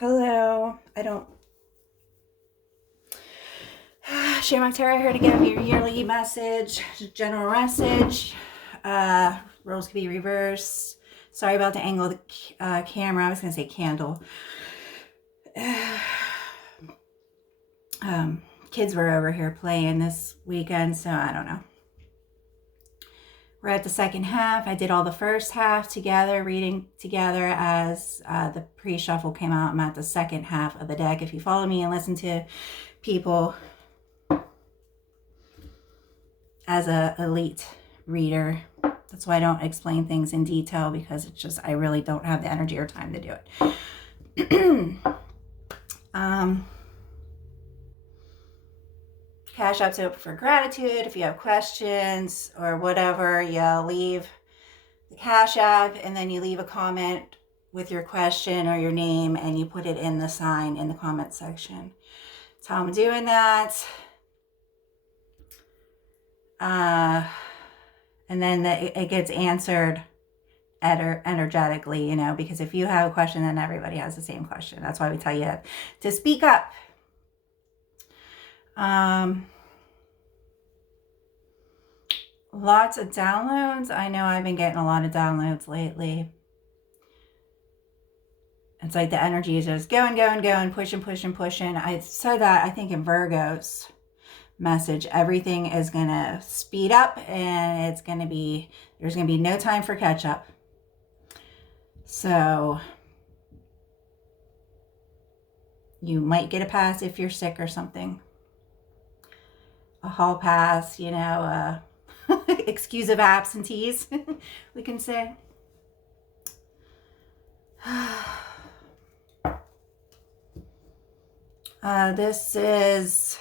Hello. Shamrock here to give your yearly message, general message. Roles can be reversed. Sorry about the angle of the camera. I was going to say candle. Kids were over here playing this weekend, so I don't know. We're at the second half. I did all the first half together, reading together as the pre-shuffle came out. I'm at the second half of the deck. If you follow me and listen to people as a elite reader, that's why I don't explain things in detail, because it's just, I really don't have the energy or time to do it. Cash App's open for gratitude. If you have questions or whatever, you leave the Cash App and then you leave a comment with your question or your name and you put it in the sign in the comment section. That's how I'm doing that. And then it gets answered energetically, you know, because if you have a question, then everybody has the same question. That's why we tell you to speak up. Lots of downloads. I know I've been getting a lot of downloads lately. It's like the energy is just going, pushing. I said that, I think, in Virgo's message. Everything is going to speed up and there's going to be no time for catch up. So you might get a pass if you're sick or something. A hall pass, you know, excuse of absentees, we can say. This is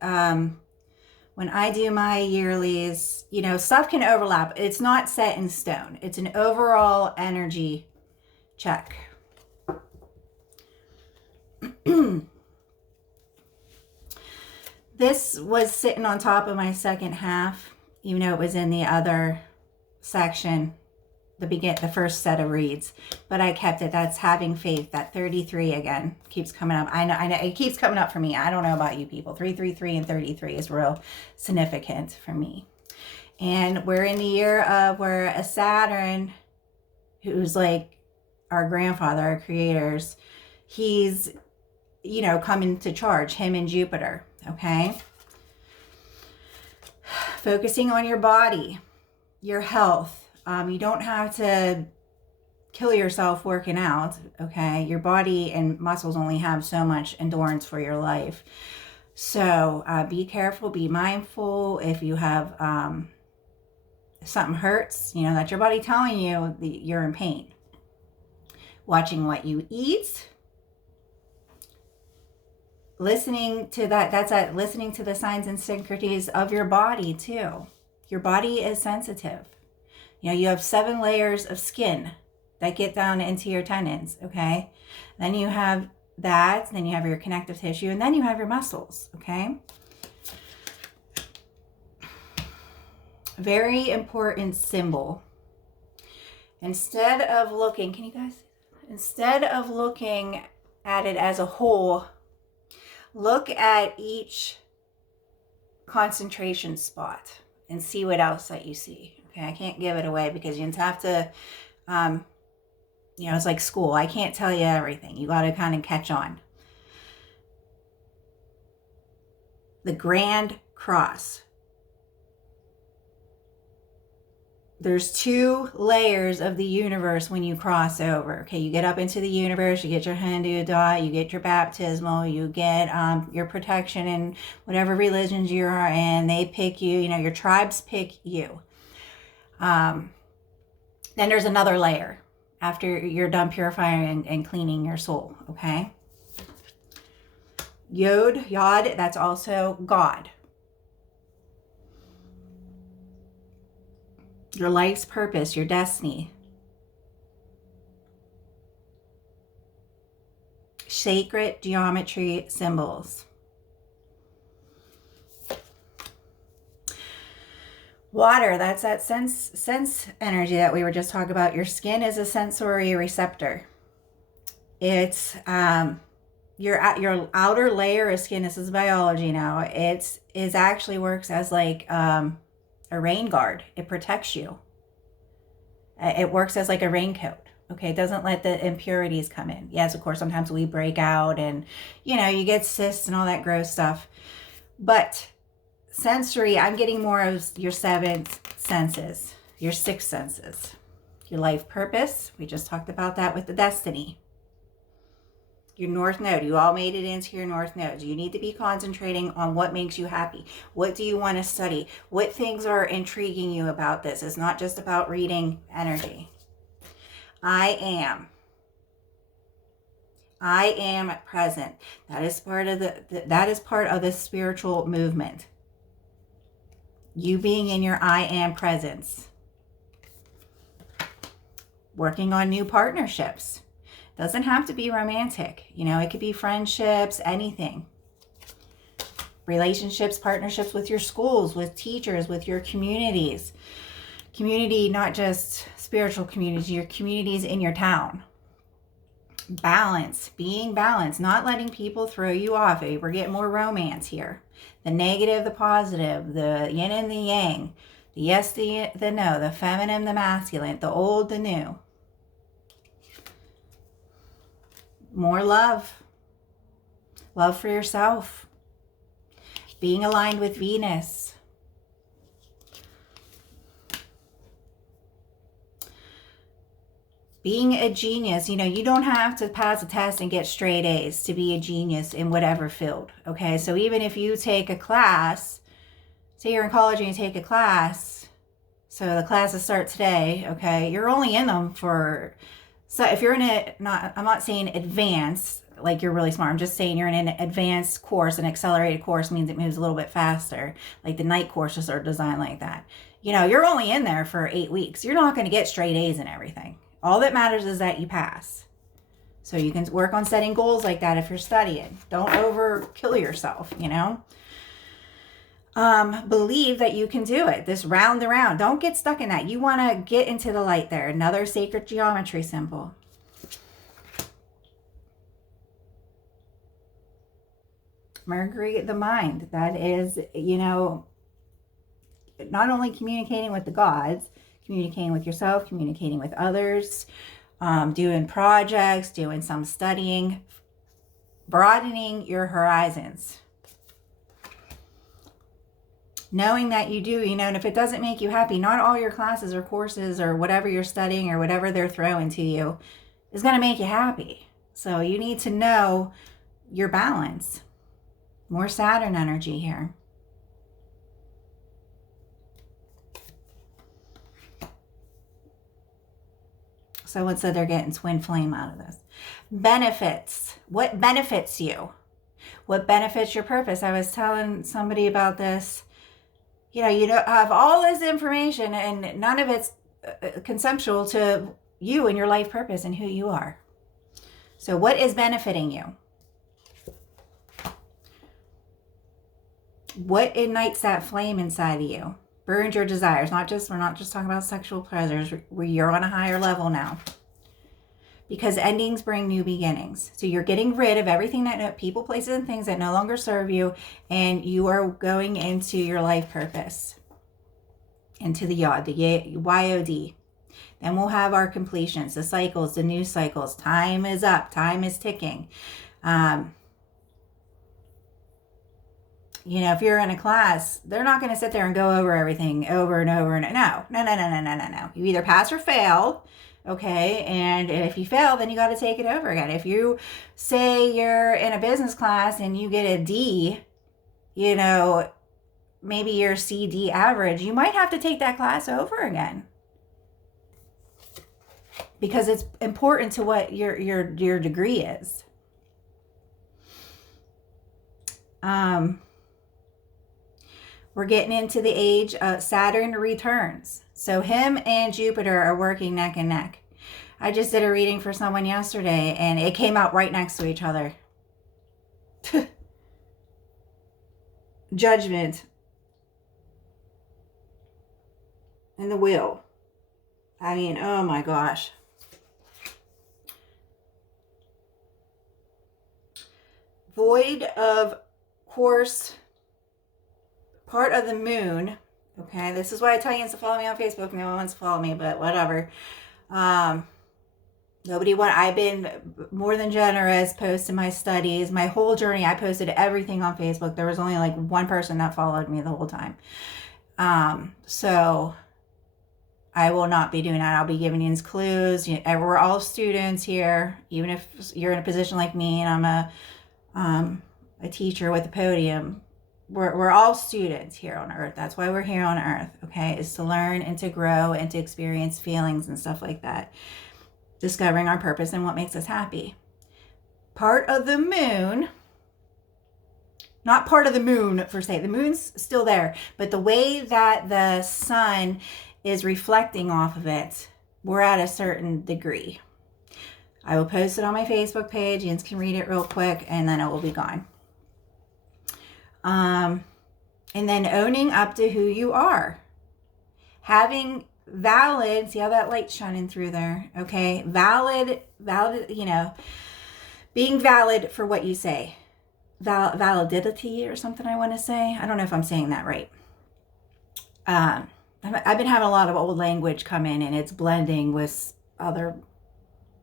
when I do my yearlies, you know, stuff can overlap. It's not set in stone. It's an overall energy check. This was sitting on top of my second half, even though it was in the other section, the first set of reads, but I kept it. That's having faith. That 33 again keeps coming up. I know it keeps coming up for me. I don't know about you people. 333 and 33 is real significant for me. And we're in the year of where a Saturn, who's like our grandfather, our creators, he's, you know, coming to charge, him and Jupiter. Okay. Focusing on your body, your health. You don't have to kill yourself working out, okay? Your body and muscles only have so much endurance for your life. So be careful, be mindful. If you have something hurts, you know, that's your body telling you that you're in pain. Watching what you eat. Listening to that, listening to the signs and synchronies of your body too. Your body is sensitive. You know, you have 7 layers of skin that get down into your tendons, okay? Then you have that, then you have your connective tissue, and then you have your muscles, okay? Very important symbol. Instead of looking at it as a whole, look at each concentration spot and see what else that you see. Okay, I can't give it away because you have to, you know, it's like school. I can't tell you everything. You got to kind of catch on. The Grand Cross. There's 2 layers of the universe when you cross over. Okay, you get up into the universe, you get your Hindu dot, you get your baptismal, you get your protection in whatever religions you are in. They pick you, you know, your tribes pick you. Then there's another layer after you're done purifying and cleaning your soul, okay? Yod, that's also God. Your life's purpose, your destiny. Sacred geometry symbols. Water, that's that sense energy that we were just talking about. Your skin is a sensory receptor. It's your outer layer of skin. This is biology now. It is actually works as like a rain guard. It protects you. It works as like a raincoat. Okay, it doesn't let the impurities come in. Yes, of course, sometimes we break out and, you know, you get cysts and all that gross stuff. But sensory, I'm getting more of your seventh senses, your sixth senses, your life purpose. We just talked about that with the destiny. Your north node, you all made it into your north nodes. You need to be concentrating on what makes you happy. What do you want to study? What things are intriguing you about this? It's not just about reading energy. I am present. That is part of the spiritual movement. You being in your I am presence. Working on new partnerships. Doesn't have to be romantic. You know, it could be friendships, anything. Relationships, partnerships with your schools, with teachers, with your communities. Community, not just spiritual communities, your communities in your town. Balance, being balanced, not letting people throw you off. We're getting more romance here. The negative, the positive, the yin and the yang, the yes, the no, the feminine, the masculine, the old, the new. More love. Love for yourself. Being aligned with Venus. Being a genius. You know, you don't have to pass a test and get straight A's to be a genius in whatever field. Okay, so even if you take a class, say you're in college and you take a class, so the classes start today, okay, you're only in them for... So if you're in I'm not saying advanced, like you're really smart. I'm just saying you're in an advanced course. An accelerated course means it moves a little bit faster. Like the night courses are designed like that. You know, you're only in there for 8 weeks. You're not going to get straight A's and everything. All that matters is that you pass. So you can work on setting goals like that if you're studying. Don't overkill yourself, you know. Believe that you can do it. This round the round. Don't get stuck in that. You want to get into the light there. Another sacred geometry symbol. Mercury, the mind. That is, you know, not only communicating with the gods, communicating with yourself, communicating with others, doing projects, doing some studying, broadening your horizons. Knowing that you do, you know, and if it doesn't make you happy, not all your classes or courses or whatever you're studying or whatever they're throwing to you is going to make you happy. So you need to know your balance. More Saturn energy here. Someone said they're getting twin flame out of this. Benefits. What benefits you? What benefits your purpose? I was telling somebody about this. You know, you don't have all this information and none of it's conceptual to you and your life purpose and who you are. So what is benefiting you? What ignites that flame inside of you? Burns your desires. We're not just talking about sexual pleasures. You're on a higher level now. Because endings bring new beginnings. So you're getting rid of everything that people, places, and things that no longer serve you, and you are going into your life purpose, into the yod, the YOD. Then we'll have our completions, the cycles, the new cycles. Time is up. Time is ticking. You know, if you're in a class, they're not going to sit there and go over everything over and over. No. You either pass or fail. Okay, and if you fail, then you got to take it over again. If you say you're in a business class and you get a D, you know, maybe you're CD average, you might have to take that class over again. Because it's important to what your degree is. We're getting into the age of Saturn returns. So him and Jupiter are working neck and neck. I just did a reading for someone yesterday and it came out right next to each other. Judgment. And the wheel. I mean, oh my gosh. void of course, part of the moon. Okay, this is why I tell you to follow me on Facebook. No one wants to follow me, but whatever. I've been more than generous posting my studies, my whole journey. I posted everything on Facebook. There was only like one person that followed me the whole time. So I will not be doing that. I'll be giving you clues. We're all students here, even if you're in a position like me and I'm a teacher with a podium. We're all students here on earth. That's why we're here on earth, okay? Is to learn and to grow and to experience feelings and stuff like that. Discovering our purpose and what makes us happy. Part of the moon, not part of the moon per se, the moon's still there, but the way that the sun is reflecting off of it, we're at a certain degree. I will post it on my Facebook page. You can read it real quick and then it will be gone. And then owning up to who you are. Having valid, see how that light's shining through there, okay? Valid, being valid for what you say. Validity or something I want to say. I don't know if I'm saying that right. I've been having a lot of old language come in and it's blending with other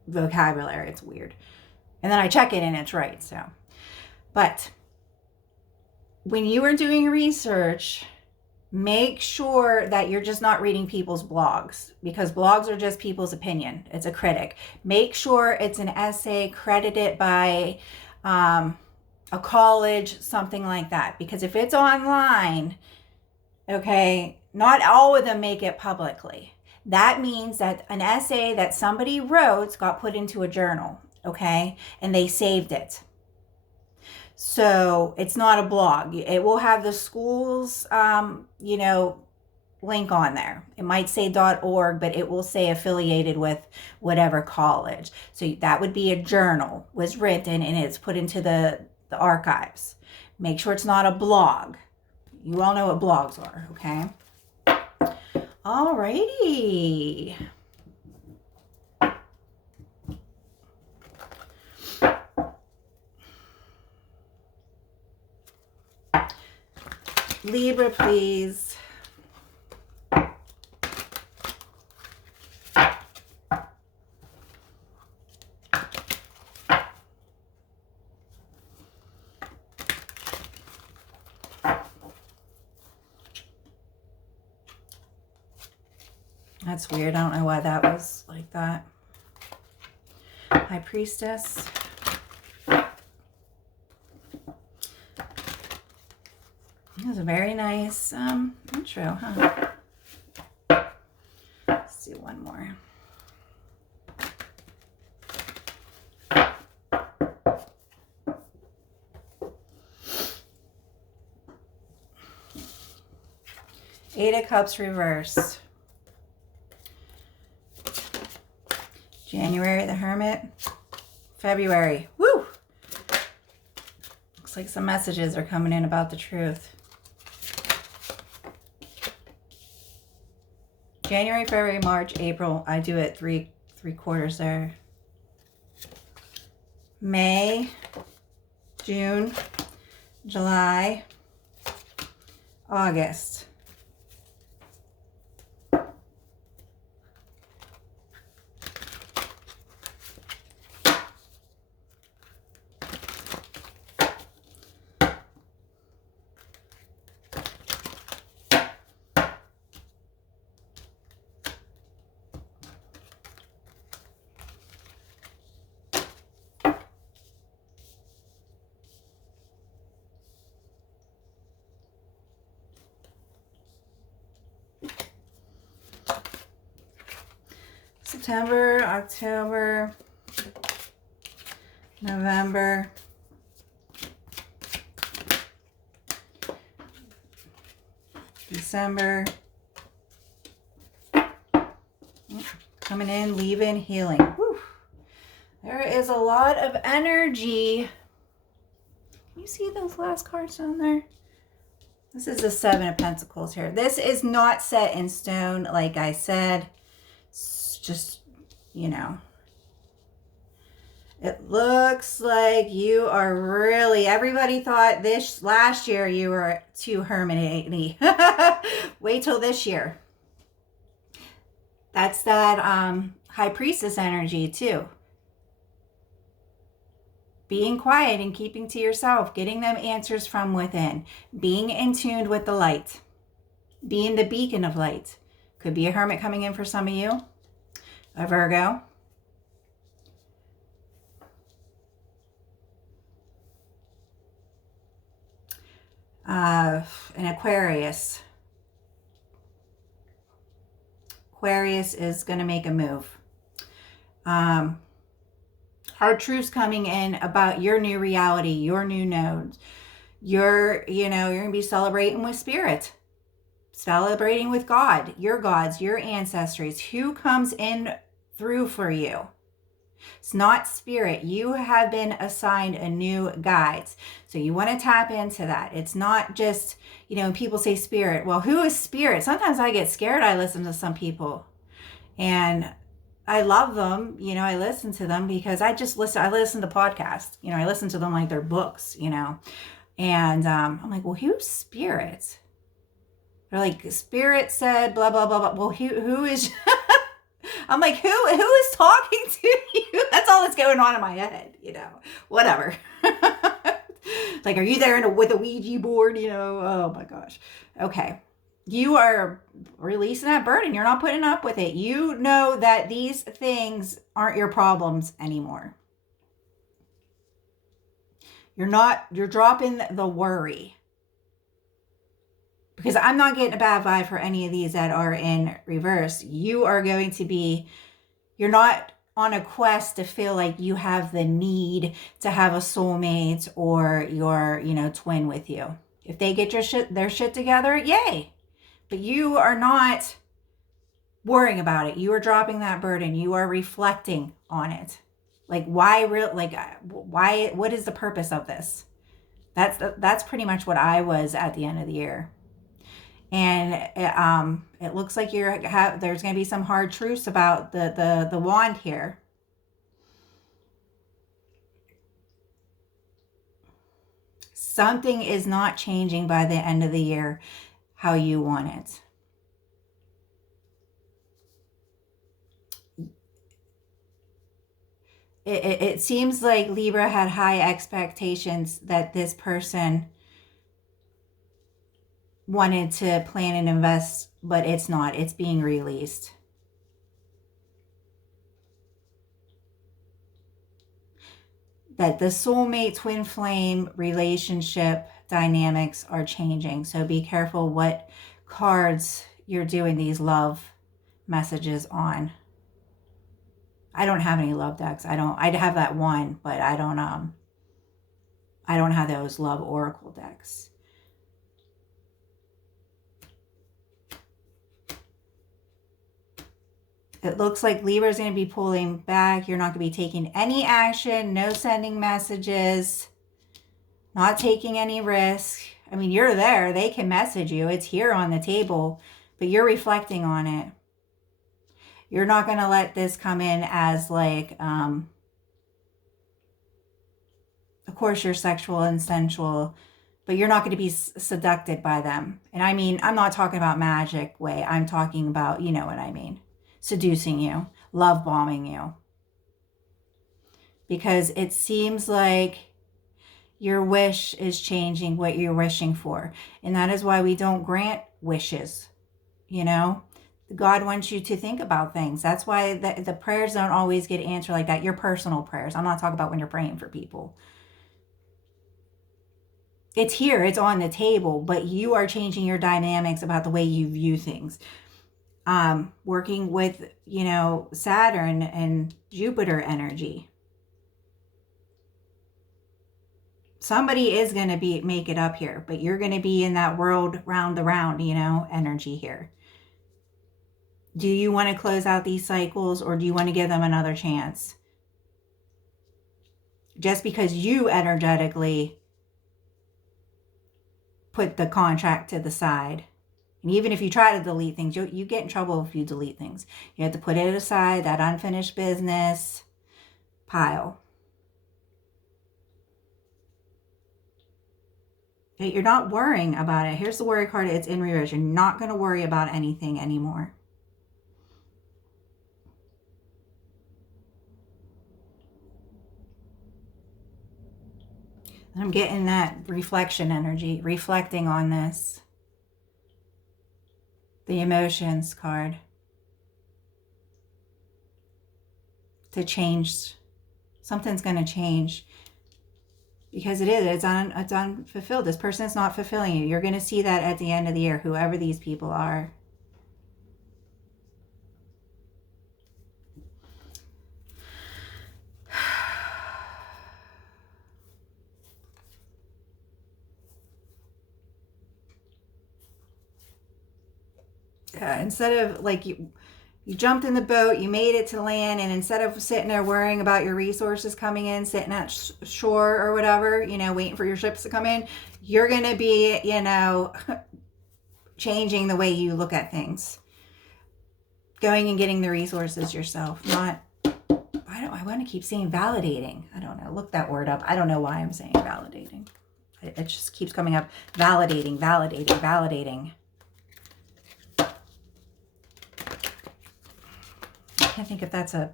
vocabulary. It's weird. And then I check it and it's right, so. But when you are doing research, make sure that you're just not reading people's blogs, because blogs are just people's opinion. It's a critic. Make sure it's an essay credited by a college, something like that. Because if it's online, okay, not all of them make it publicly. That means that an essay that somebody wrote got put into a journal, okay, and they saved it. So it's not a blog. It will have the school's, link on there. It might say .org, but it will say affiliated with whatever college. So that would be a journal, was written, and it's put into the archives. Make sure it's not a blog. You all know what blogs are, okay? Alrighty. Libra, please. That's weird. I don't know why that was like that. High Priestess. That was a very nice intro, huh? Let's do one more. Eight of Cups reverse. January, the Hermit. February. Woo! Looks like some messages are coming in about the truth. January, February, March, April. I do it three quarters there. May, June, July, August. September, October, November, December. Coming in, leaving, healing. Whew. There is a lot of energy. Can you see those last cards down there? This is the Seven of Pentacles here. This is not set in stone, like I said. It's just, It looks like you are really, everybody thought this last year you were too hermity. Wait till this year. That's that high priestess energy too. Being quiet and keeping to yourself, getting them answers from within, being in tune with the light, being the beacon of light. Could be a hermit coming in for some of you, a Virgo. An Aquarius. Aquarius is going to make a move. Hard truths coming in about your new reality, your new nodes. You're going to be celebrating with spirit, celebrating with God, your gods, your ancestors, who comes in through for you. It's not spirit. You have been assigned a new guides. So you want to tap into that. It's not just, people say spirit. Well, who is spirit? Sometimes I get scared. I listen to some people and I love them. I listen to them because I listen to podcasts. I listen to them like they're books, and I'm like, well, who's spirit? They're like, spirit said, blah, blah, blah, blah. Well, who is... I'm like, who is talking to you? That's all that's going on in my head, whatever. Like, are you there with a Ouija board? Oh my gosh. Okay. You are releasing that burden. You're not putting up with it. You know that these things aren't your problems anymore. You're dropping the worry. Because I'm not getting a bad vibe for any of these that are in reverse. You're not on a quest to feel like you have the need to have a soulmate or your, twin with you. If they get their shit together, yay. But you are not worrying about it. You are dropping that burden. You are reflecting on it. Like, why, what is the purpose of this? That's pretty much what I was at the end of the year. And it looks like there's going to be some hard truths about the wand here. Something is not changing by the end of the year how you want it. It seems like Libra had high expectations that this person wanted to plan and invest, but it's not. It's being released. That the soulmate twin flame relationship dynamics are changing. So be careful what cards you're doing these love messages on. I don't have any love decks. I'd have that one, but I don't have those love oracle decks. It looks like Libra is going to be pulling back. You're not going to be taking any action, no sending messages, not taking any risk. I mean, you're there. They can message you. It's here on the table, but you're reflecting on it. You're not going to let this come in as like, of course, you're sexual and sensual, but you're not going to be seduced by them. And I mean, I'm not talking about magic way. I'm talking about, you know what I mean. Seducing you, love bombing you. Because it seems like your wish is changing what you're wishing for. And that is why we don't grant wishes, God wants you to think about things. That's why the prayers don't always get answered like that. Your personal prayers. I'm not talking about when you're praying for people. It's here, it's on the table, but you are changing your dynamics about the way you view things. Working with, Saturn and Jupiter energy. Somebody is going to make it up here, but you're going to be in that world round the round, energy here. Do you want to close out these cycles or do you want to give them another chance? Just because you energetically put the contract to the side. And even if you try to delete things, you get in trouble if you delete things. You have to put it aside, that unfinished business pile. You're not worrying about it. Here's the worry card. It's in reverse. You're not going to worry about anything anymore. I'm getting that reflection energy, reflecting on this. The emotions card. To change. Something's going to change. Because it's unfulfilled. This person is not fulfilling you. You're going to see that at the end of the year, whoever these people are. Instead of like you jumped in the boat, you made it to land, and instead of sitting there worrying about your resources coming in, sitting at shore or whatever, waiting for your ships to come in, you're going to be, changing the way you look at things. Going and getting the resources yourself. I want to keep saying validating. I don't know. Look that word up. I don't know why I'm saying validating. It just keeps coming up. Validating, validating, validating. I can't think if that's a...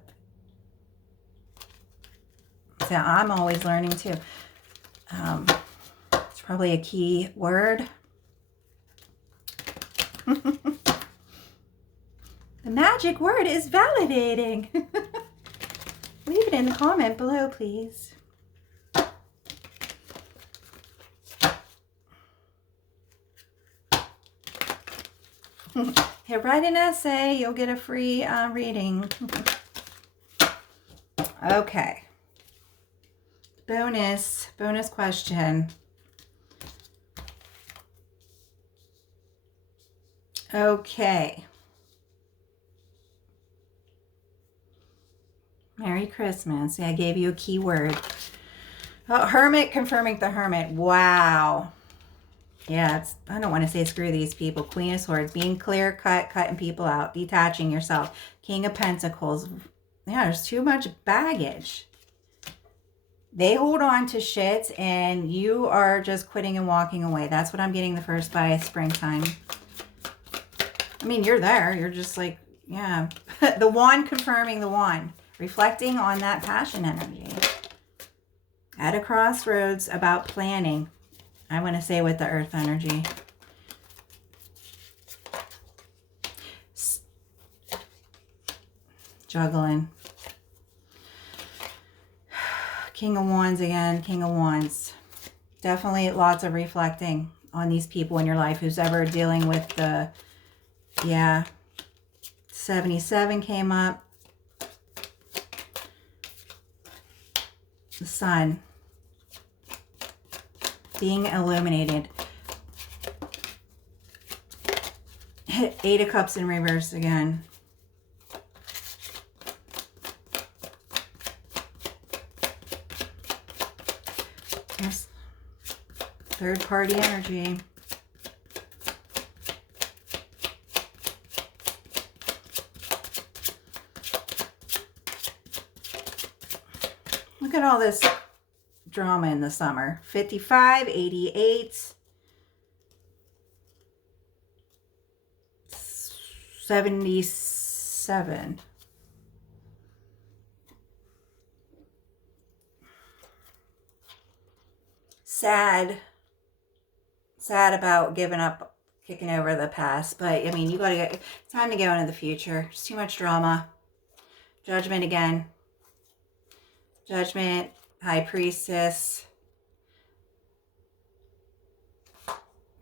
Yeah, I'm always learning too. It's probably a key word. The magic word is validating. Leave it in the comment below, please. Here, write an essay. You'll get a free reading. Okay. Bonus question. Okay. Merry Christmas. Yeah, I gave you a key word. Oh, Hermit, confirming the Hermit. Wow. Yeah, I don't want to say screw these people. Queen of Swords, being clear cut, cutting people out, detaching yourself. King of Pentacles. Yeah, there's too much baggage. They hold on to shit and you are just quitting and walking away. That's what I'm getting the first by springtime. I mean, you're there. You're just like, yeah. The wand confirming the wand. Reflecting on that passion energy. At a crossroads about planning. I want to say with the earth energy. Juggling. King of Wands again. King of Wands. Definitely lots of reflecting on these people in your life who's ever dealing with the... Yeah. 77 came up. The sun. Being illuminated. Eight of Cups in reverse again. Yes. Third party energy. Look at all this drama in the summer. 55, 88, 77. Sad about giving up, kicking over the past. But, I mean, you got to get... Time to go into the future. There's too much drama. Judgment again. Judgment. High Priestess.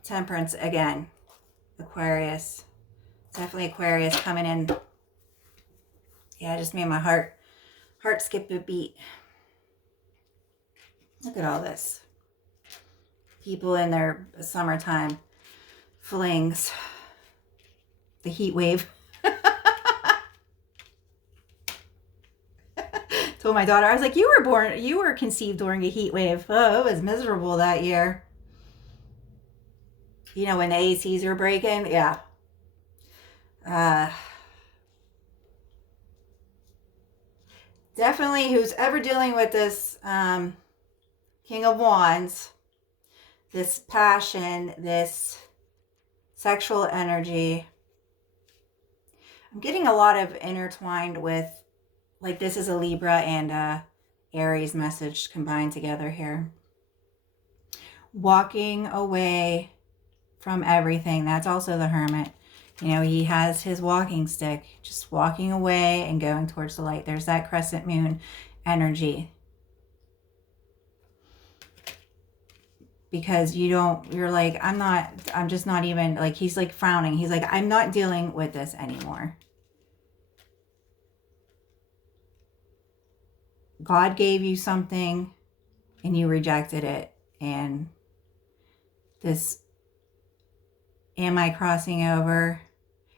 Temperance again. Aquarius. Definitely Aquarius coming in. Yeah, I just made my heart skip a beat. Look at all this. People in their summertime flings. The heat wave. Told my daughter, I was like, you were conceived during a heat wave. Oh, it was miserable that year. You know, when the ACs were breaking. Yeah. Definitely who's ever dealing with this King of Wands, this passion, this sexual energy. I'm getting a lot of intertwined with, like, this is a Libra and a Aries message combined together here. Walking away from everything. That's also the Hermit. You know, he has his walking stick, just walking away and going towards the light. There's that crescent moon energy. Because you're like, I'm just not even, like, he's like frowning. He's like, I'm not dealing with this anymore. God gave you something and you rejected it. And this, am I crossing over?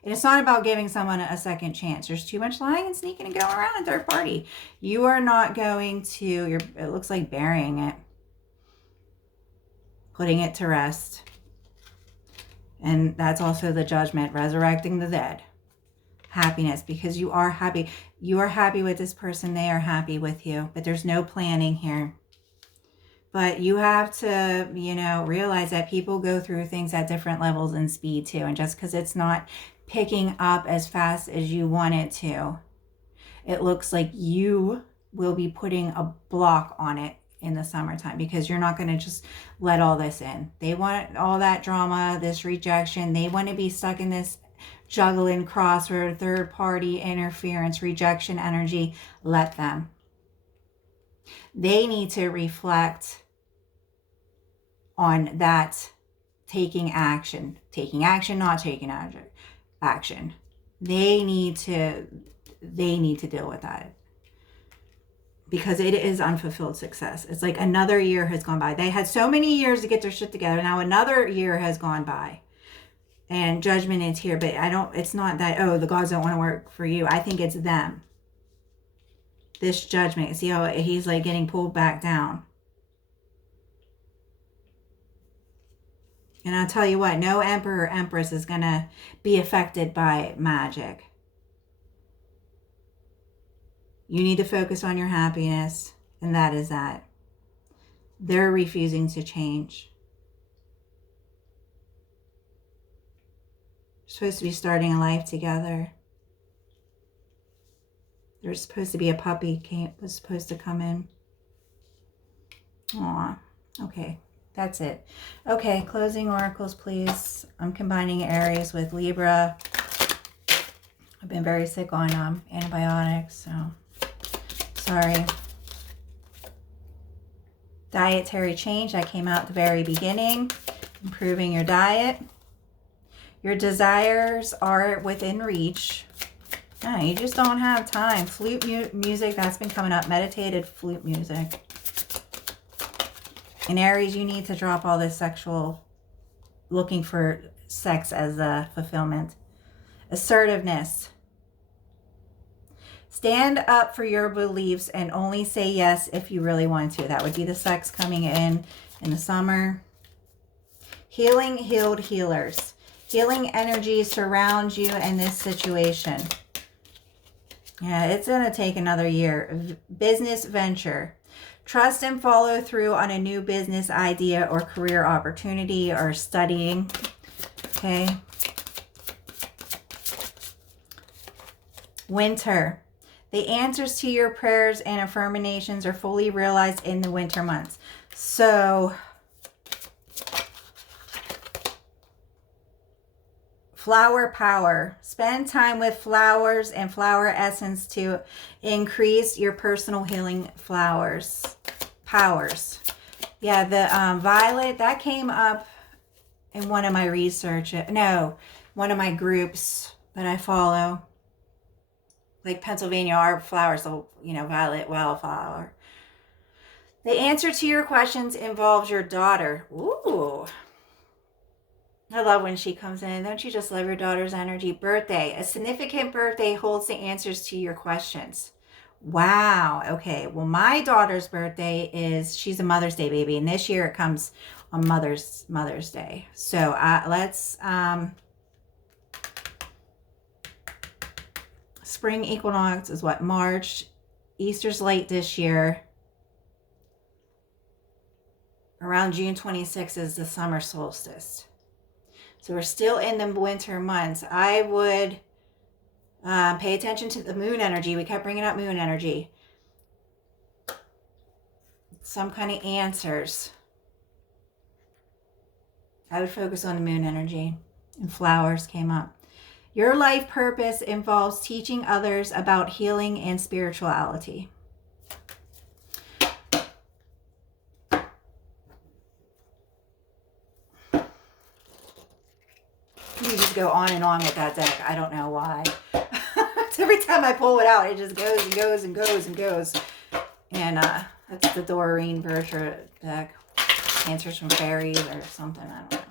And it's not about giving someone a second chance. There's too much lying and sneaking and going around in third party. You are not going to, it looks like burying it. Putting it to rest. And that's also the Judgment, resurrecting the dead. Happiness, because you are happy. You are happy with this person. They are happy with you. But there's no planning here. But you have to, you know, realize that people go through things at different levels and speed too. And just because it's not picking up as fast as you want it to, it looks like you will be putting a block on it in the summertime, because you're not going to just let all this in. They want all that drama, this rejection. They want to be stuck in this juggling crossword, third party interference, rejection energy. Let them. They need to reflect on that, taking action, not taking action. They need to deal with that, because it is unfulfilled success. It's like another year has gone by. They had so many years to get their shit together. Now another year has gone by. And Judgment is here, but it's not that, oh, the gods don't want to work for you. I think it's them. This Judgment, see how he's like getting pulled back down. And I'll tell you what, no emperor or empress is going to be affected by magic. You need to focus on your happiness, and that is that. They're refusing to change. You're supposed to be starting a life together. There's supposed to be a puppy was supposed to come in. Aw, okay, that's it. Okay, closing oracles, please. I'm combining Aries with Libra. I've been very sick on antibiotics, so sorry. Dietary change, that came out at the very beginning. Improving your diet. Your desires are within reach. No, you just don't have time. Flute music, that's been coming up. Meditated flute music. In Aries, you need to drop all this sexual, looking for sex as a fulfillment. Assertiveness. Stand up for your beliefs and only say yes if you really want to. That would be the sex coming in the summer. Healing, healed, healers. Healing energy surrounds you in this situation. Yeah, it's going to take another year. Business venture. Trust and follow through on a new business idea or career opportunity or studying. Okay. Winter. The answers to your prayers and affirmations are fully realized in the winter months. So, flower power. Spend time with flowers and flower essence to increase your personal healing powers. Yeah, the violet, that came up in one of my one of my groups that I follow. Like Pennsylvania Art Flowers, violet wildflower. The answer to your questions involves your daughter. Ooh. I love when she comes in. Don't you just love your daughter's energy? Birthday. A significant birthday holds the answers to your questions. Wow. Okay. Well, my daughter's birthday she's a Mother's Day baby. And this year it comes on Mother's Day. So let's, spring equinox is what? March. Easter's late this year. around June 26th is the summer solstice. So we're still in the winter months. I would pay attention to the moon energy. We kept bringing up moon energy. Some kind of answers. I would focus on the moon energy. And flowers came up. Your life purpose involves teaching others about healing and spirituality. You just go on and on with that deck. I don't know why. Every time I pull it out, it just goes and goes and goes and goes. And that's the Doreen Berger deck. Answers from fairies or something. I don't know.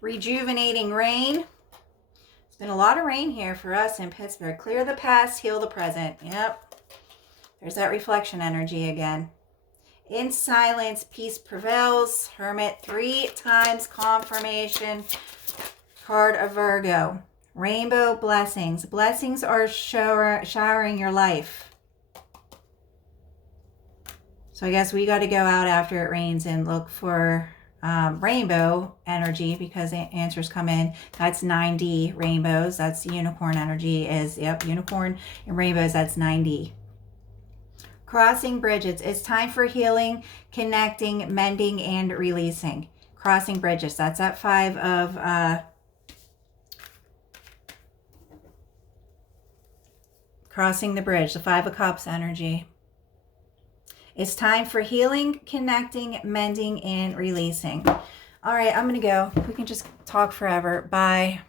Rejuvenating rain. There's been a lot of rain here for us in Pittsburgh. Clear the past, heal the present. Yep. There's that reflection energy again. In silence, peace prevails. Hermit, 3 times confirmation. Card of Virgo. Rainbow blessings. Blessings are showering your life. So I guess we got to go out after it rains and look for rainbow energy, because answers come in. That's 9D rainbows. That's unicorn energy is, yep, unicorn and rainbows. That's 9D. Crossing bridges. It's time for healing, connecting, mending, and releasing. Crossing bridges. That's at 5 of crossing the bridge, the 5 of Cups energy. It's time for healing, connecting, mending, and releasing. All right, I'm going to go. We can just talk forever. Bye.